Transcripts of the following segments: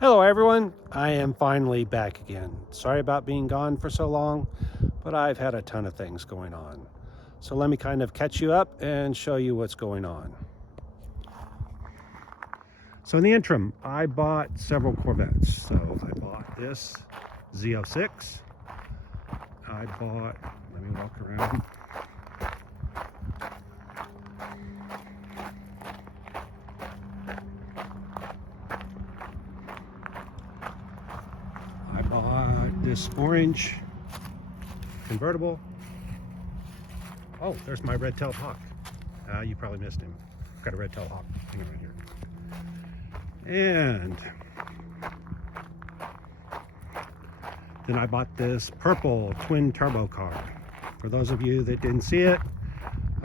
Hello everyone, I am finally back again. Sorry about being gone for so long, but I've had a ton of things going on. So let me kind of catch you up and show you what's going on. So in the interim, I bought several Corvettes. So I bought this Z06. Let me walk around. I bought this orange convertible. Oh, there's my red-tailed hawk. You probably missed him. I've got a red-tailed hawk hanging right here. And then I bought this purple twin turbo car. For those of you that didn't see it,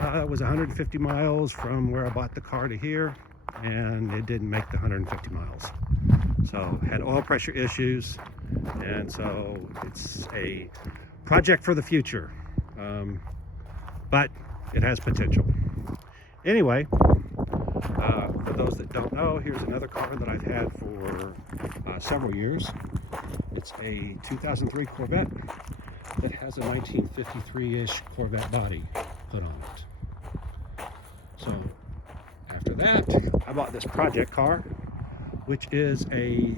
it was 150 miles from where I bought the car to here, and it didn't make the 150 miles. So had oil pressure issues, and so it's a project for the future, but it has potential. Anyway, for those that don't know, here's another car that I've had for several years. It's a 2003 Corvette that has a 1953-ish Corvette body put on it. So after that, I bought this project car, which is I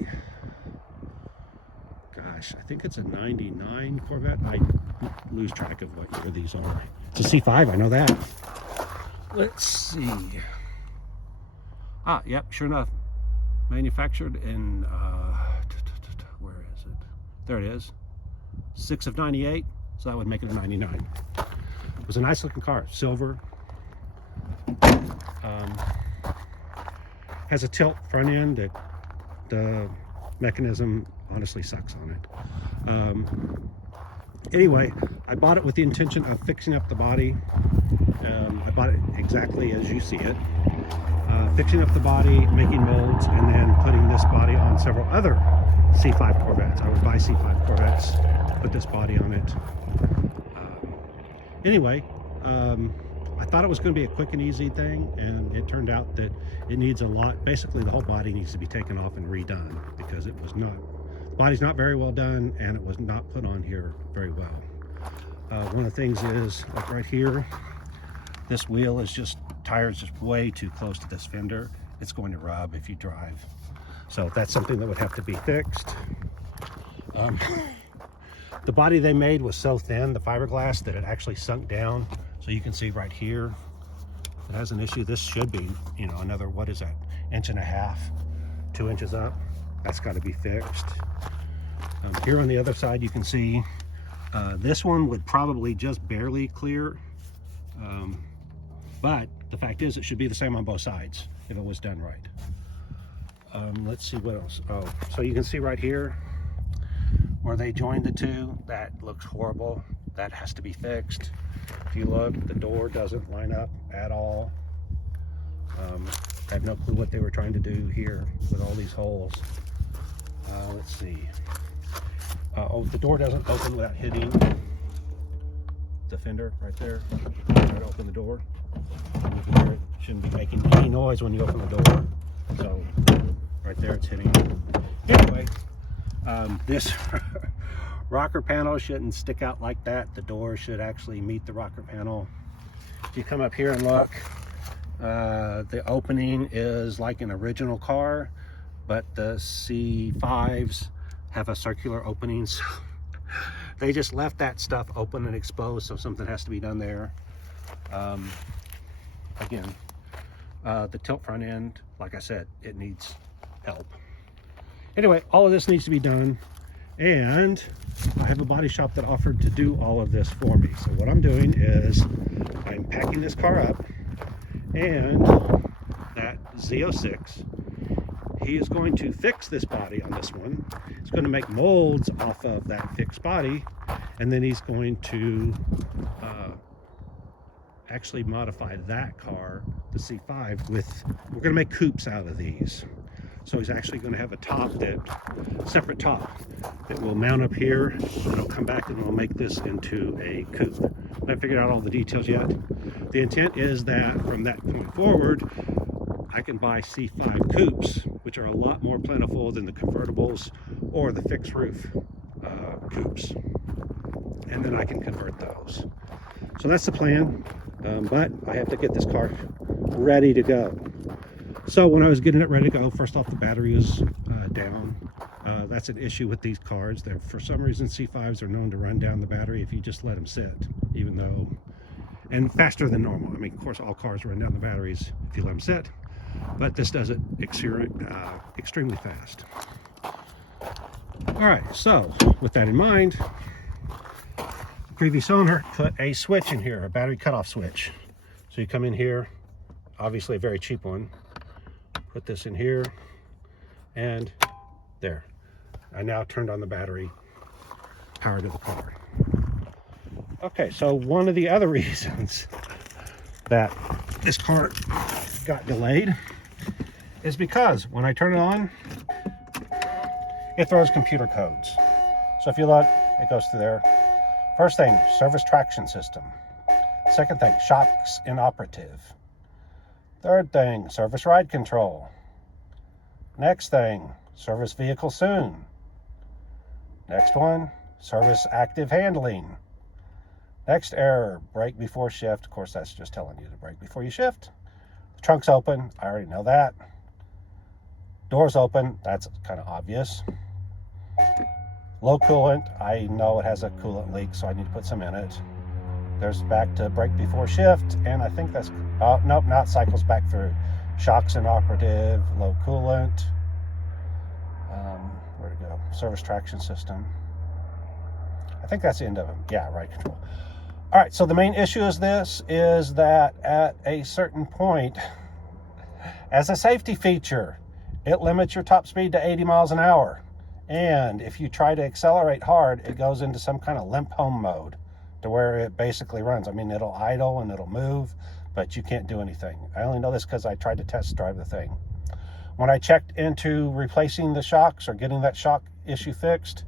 think it's a 99 Corvette. I lose track of what year these are. It's a C5, I know that. Let's see. Yep, sure enough. Manufactured in, where is it? There it is. 6 of 98, so that would make it a 99. It was a nice looking car, silver. Has a tilt front end that the mechanism honestly sucks on it. Anyway, I bought it with the intention of fixing up the body. I bought it exactly as you see it. Fixing up the body, making molds, and then putting this body on several other C5 Corvettes. I would buy C5 Corvettes, put this body on it. Anyway, I thought it was going to be a quick and easy thing, and it turned out that it needs a lot. Basically, the whole body needs to be taken off and redone because it was not, the body's not very well done, and it was not put on here very well. One of the things is, like right here, this wheel is tire's just way too close to this fender. It's going to rub if you drive. So that's something that would have to be fixed. The body they made was so thin, the fiberglass, that it actually sunk down. So you can see right here, it has an issue. This should be, another, what is that, 1.5 inches, 2 inches up. That's got to be fixed. Here on the other side, you can see this one would probably just barely clear. But the fact is, it should be the same on both sides if it was done right. Let's see what else. Oh, so you can see right here where they joined the two, that looks horrible. That has to be fixed. If you look, the door doesn't line up at all. I have no clue what they were trying to do here with all these holes. Let's see. Oh, the door doesn't open without hitting the fender right there. Try to open the door. You can hear it shouldn't be making any noise when you open the door. So right there, it's hitting. Anyway, this rocker panel shouldn't stick out like that. The door should actually meet the rocker panel. If you come up here and look, the opening is like an original car, but the C5s have a circular opening. So they just left that stuff open and exposed, so something has to be done there. Again, the tilt front end, like I said, it needs help. Anyway, all of this needs to be done, and I have a body shop that offered to do all of this for me. So what I'm doing is I'm packing this car up, and that Z06, he is going to fix this body on this one. He's going to make molds off of that fixed body, and then he's going to actually modify that car, the C5, we're going to make coupes out of these. So he's actually going to have a separate top that will mount up here, and it'll come back and we'll make this into a coupe. I haven't figured out all the details yet. The intent is that from that point forward, I can buy C5 coupes, which are a lot more plentiful than the convertibles or the fixed roof coupes. And then I can convert those. So that's the plan, but I have to get this car ready to go. So when I was getting it ready to go, first off, the battery was down. That's an issue with these cars. They're, for some reason, C5s are known to run down the battery if you just let them sit, even though, and faster than normal. I mean, of course, all cars run down the batteries if you let them sit, but this does it extremely fast. All right, so with that in mind, the previous owner put a switch in here, a battery cutoff switch. So you come in here, obviously a very cheap one, put this in here, and there. I now turned on the battery, power to the car. Okay, so one of the other reasons that this car got delayed is because when I turn it on, it throws computer codes. So if you look, it goes through there. First thing, service traction system. Second thing, shocks inoperative. Third thing, service ride control. Next thing, service vehicle soon. Next one, service active handling. Next error, brake before shift. Of course, that's just telling you to brake before you shift. The trunk's open, I already know that. Door's open, that's kind of obvious. Low coolant, I know it has a coolant leak, so I need to put some in it. There's back to brake before shift, and I think that's, oh, nope, not cycles back through. Shocks inoperative, low coolant. Where to go? Service traction system. I think that's the end of them. Yeah, ride control. All right, so the main issue is this, is that at a certain point, as a safety feature, it limits your top speed to 80 miles an hour. And if you try to accelerate hard, it goes into some kind of limp home mode to where it basically runs. I mean, it'll idle and it'll move, but you can't do anything. I only know this because I tried to test drive the thing. When I checked into replacing the shocks or getting that shock issue fixed,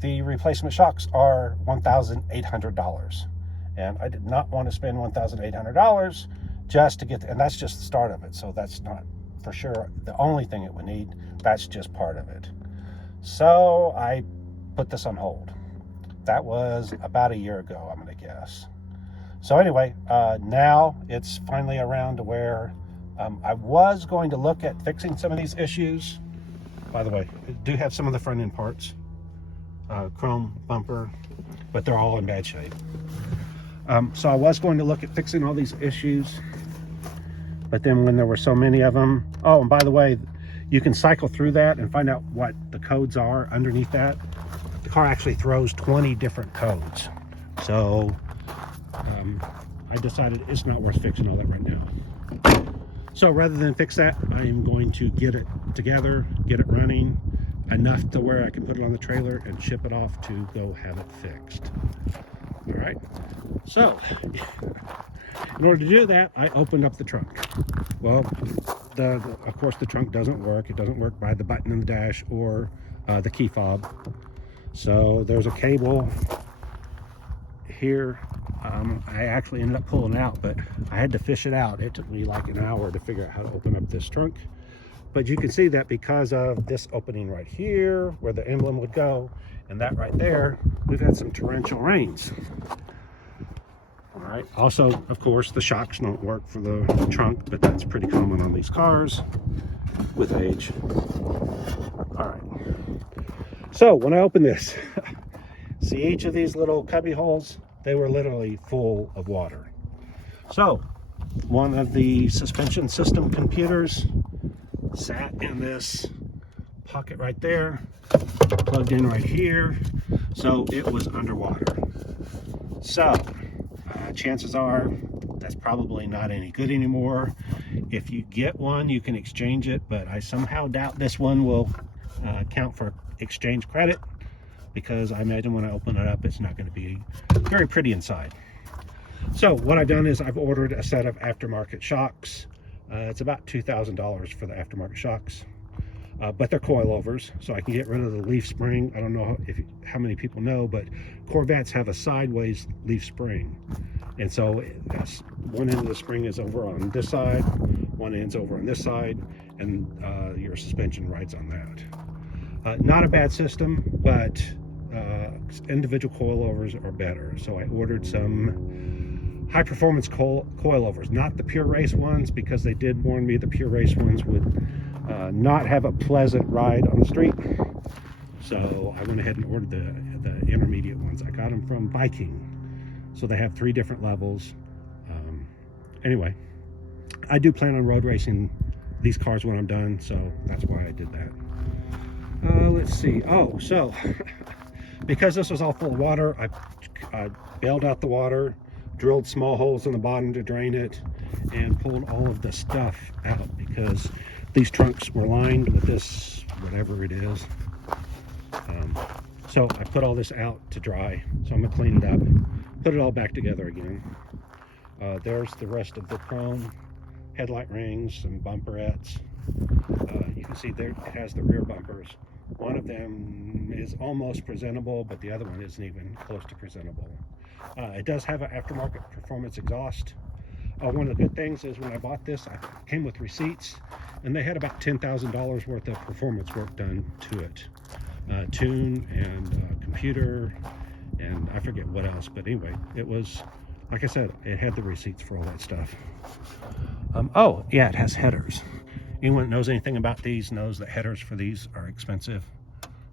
the replacement shocks are $1,800. And I did not want to spend $1,800 just to get, and that's just the start of it. So that's not for sure the only thing it would need. That's just part of it. So I put this on hold. That was about a year ago, I'm going to guess. So anyway, now it's finally around to where I was going to look at fixing some of these issues. By the way, I do have some of the front end parts, chrome bumper, but they're all in bad shape. So I was going to look at fixing all these issues, but then when there were so many of them, oh, and by the way, you can cycle through that and find out what the codes are underneath that. The car actually throws 20 different codes. So I decided it's not worth fixing all that right now. So rather than fix that, I am going to get it together, get it running enough to where I can put it on the trailer and ship it off to go have it fixed. All right. So in order to do that, I opened up the trunk. Well, of course, the trunk doesn't work. It doesn't work by the button in the dash or the key fob. So there's a cable here. I actually ended up pulling it out, but I had to fish it out. It took me like an hour to figure out how to open up this trunk. But you can see that because of this opening right here, where the emblem would go, and that right there, we've had some torrential rains. All right. Also, of course, the shocks don't work for the trunk, but that's pretty common on these cars with age. All right. So when I opened this, see each of these little cubby holes? They were literally full of water. So one of the suspension system computers sat in this pocket right there, plugged in right here, so it was underwater. So chances are that's probably not any good anymore. If you get one, you can exchange it, but I somehow doubt this one will count for exchange credit, because I imagine when I open it up, it's not going to be very pretty inside. So what I've done is I've ordered a set of aftermarket shocks. It's about $2,000 for the aftermarket shocks, but they're coilovers, so I can get rid of the leaf spring. I don't know how many people know, but Corvettes have a sideways leaf spring. And so that's one end of the spring is over on this side, One ends over on this side, and your suspension rides on that. Not a bad system, but individual coilovers are better. So I ordered some high performance coilovers, not the pure race ones, because they did warn me the pure race ones would not have a pleasant ride on the street. So I went ahead and ordered the intermediate ones. I got them from Viking. So they have 3 different levels. Anyway, I do plan on road racing these cars when I'm done, so that's why I did that. Let's see. Oh, so because this was all full of water, I bailed out the water, drilled small holes in the bottom to drain it, and pulled all of the stuff out because these trunks were lined with this, whatever it is. So I put all this out to dry. So I'm gonna clean it up, put it all back together again. There's the rest of the chrome headlight rings and bumperettes. You can see there it has the rear bumpers. One of them is almost presentable, but the other one isn't even close to presentable. It does have an aftermarket performance exhaust. One of the good things is when I bought this, I came with receipts, and they had about $10,000 worth of performance work done to it. Tune and computer, and I forget what else, but anyway, it was, like I said, it had the receipts for all that stuff. Oh yeah, it has headers. Anyone that knows anything about these knows that headers for these are expensive,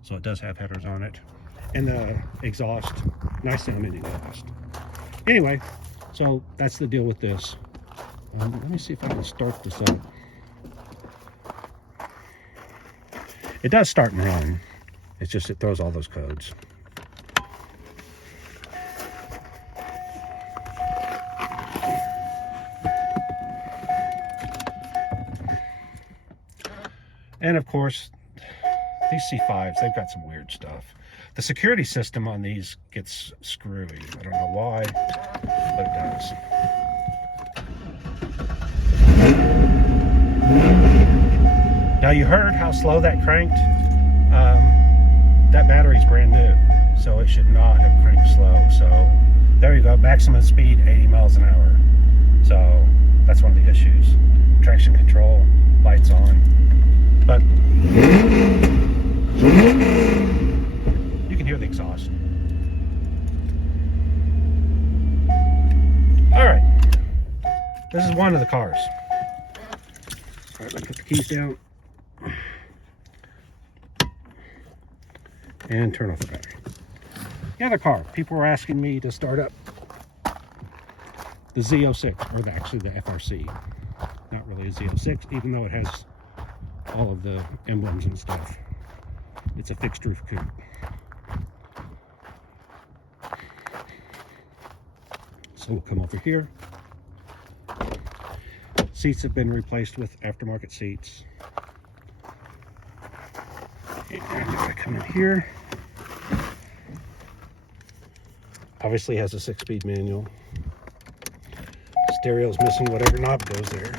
so it does have headers on it. And the exhaust, nice sounding exhaust. Anyway, so that's the deal with this. Let me see if I can start this up. It does start and run. It's just it throws all those codes. And of course, these C5s, they've got some weird stuff. The security system on these gets screwy. I don't know why, but it does. Now you heard how slow that cranked. That battery's brand new, so it should not have cranked slow. So there you go, maximum speed 80 miles an hour. So that's one of the issues. Traction control, lights on. But you can hear the exhaust. All right, this is one of the cars. All right, let's put the keys down and turn off the battery. The other car, people were asking me to start up the Z06, or actually the FRC. Not really a Z06, even though it has all of the emblems and stuff. It's a fixed roof coupe. So we'll come over here. Seats have been replaced with aftermarket seats. And I come in here. Obviously has a 6-speed manual. Stereo's missing whatever knob goes there.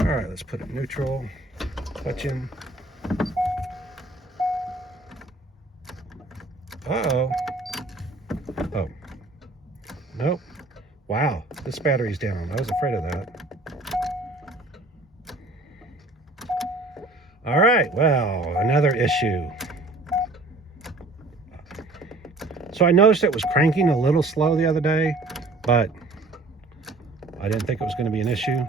All right, let's put it neutral. Clutch in. Uh-oh. Oh. Nope. Wow, this battery's down. I was afraid of that. All right, well, another issue. So I noticed it was cranking a little slow the other day, but I didn't think it was going to be an issue.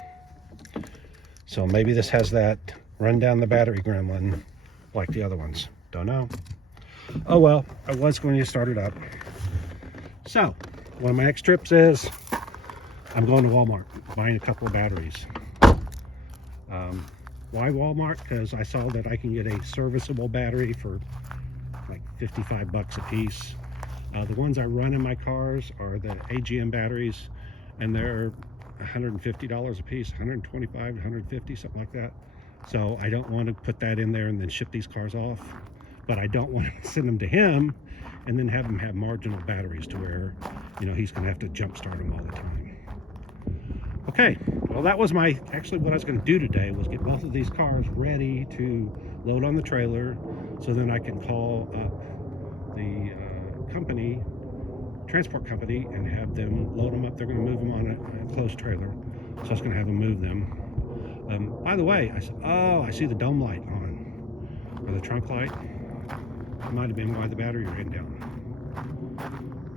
So maybe this has that run down the battery gremlin like the other ones. Don't know. Oh well, I was going to start it up. So one of my next trips is I'm going to Walmart, buying a couple of batteries. Why Walmart? Because I saw that I can get a serviceable battery for like 55 bucks a piece. The ones I run in my cars are the AGM batteries, and they're $150 a piece, 125, 150, something like that. So I don't want to put that in there and then ship these cars off, but I don't want to send them to him and then have him have marginal batteries to where, you know, he's going to have to jump start them all the time. Okay, well that was actually what I was going to do today, was get both of these cars ready to load on the trailer, so then I can call up the transport company, and have them load them up. They're going to move them on a closed trailer. So I was going to have them move them. By the way, I see the dome light on, or the trunk light. That might have been why the battery ran down,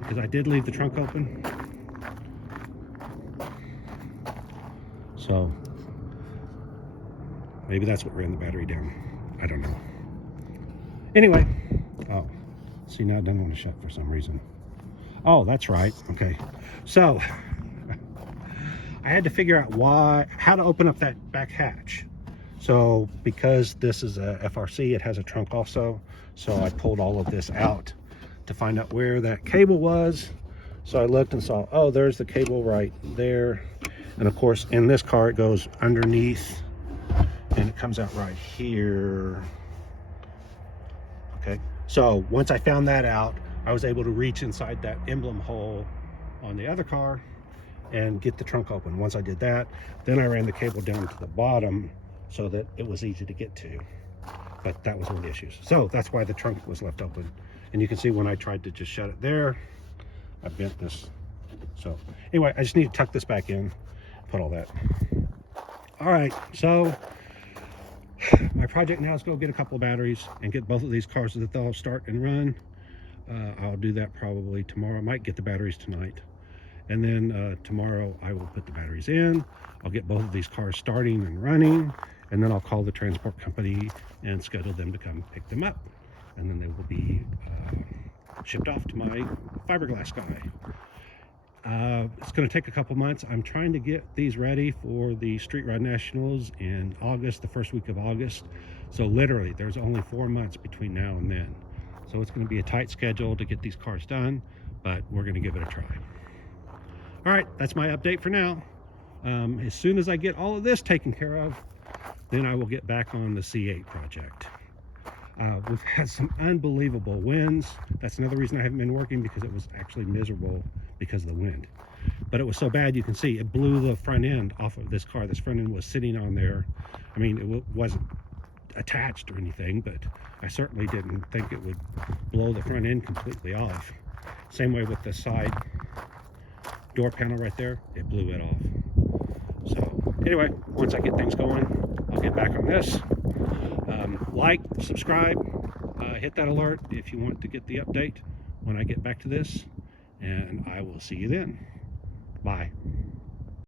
because I did leave the trunk open. So maybe that's what ran the battery down. I don't know. Anyway, oh, see, now it doesn't want to shut for some reason. Oh, that's right. Okay, so I had to figure out how to open up that back hatch. So because this is a FRC, it has a trunk also. So I pulled all of this out to find out where that cable was. So I looked and saw, oh, there's the cable right there. And of course, in this car, it goes underneath and it comes out right here. Okay, so once I found that out, I was able to reach inside that emblem hole on the other car and get the trunk open. Once I did that, then I ran the cable down to the bottom so that it was easy to get to. But that was one of the issues. So that's why the trunk was left open. And you can see when I tried to just shut it there, I bent this. So anyway, I just need to tuck this back in, put all that. All right, so my project now is go get a couple of batteries and get both of these cars so that they'll start and run. I'll do that probably tomorrow. I might get the batteries tonight. And then tomorrow I will put the batteries in. I'll get both of these cars starting and running, and then I'll call the transport company and schedule them to come pick them up. And then they will be shipped off to my fiberglass guy. It's going to take a couple months. I'm trying to get these ready for the Street Rod Nationals in August, the first week of August. So literally, there's only 4 months between now and then. So it's going to be a tight schedule to get these cars done, but we're going to give it a try. All right, that's my update for now. As soon as I get all of this taken care of, then I will get back on the C8 project. We've had some unbelievable winds. That's another reason I haven't been working, because it was actually miserable because of the wind. But it was so bad, you can see it blew the front end off of this car. This front end was sitting on there. I mean, it wasn't attached or anything, but I certainly didn't think it would blow the front end completely off. Same way with the side door panel right there, it blew it off. So anyway, once I get things going, I'll get back on this. Like, subscribe, hit that alert if you want to get the update when I get back to this, and I will see you then. Bye.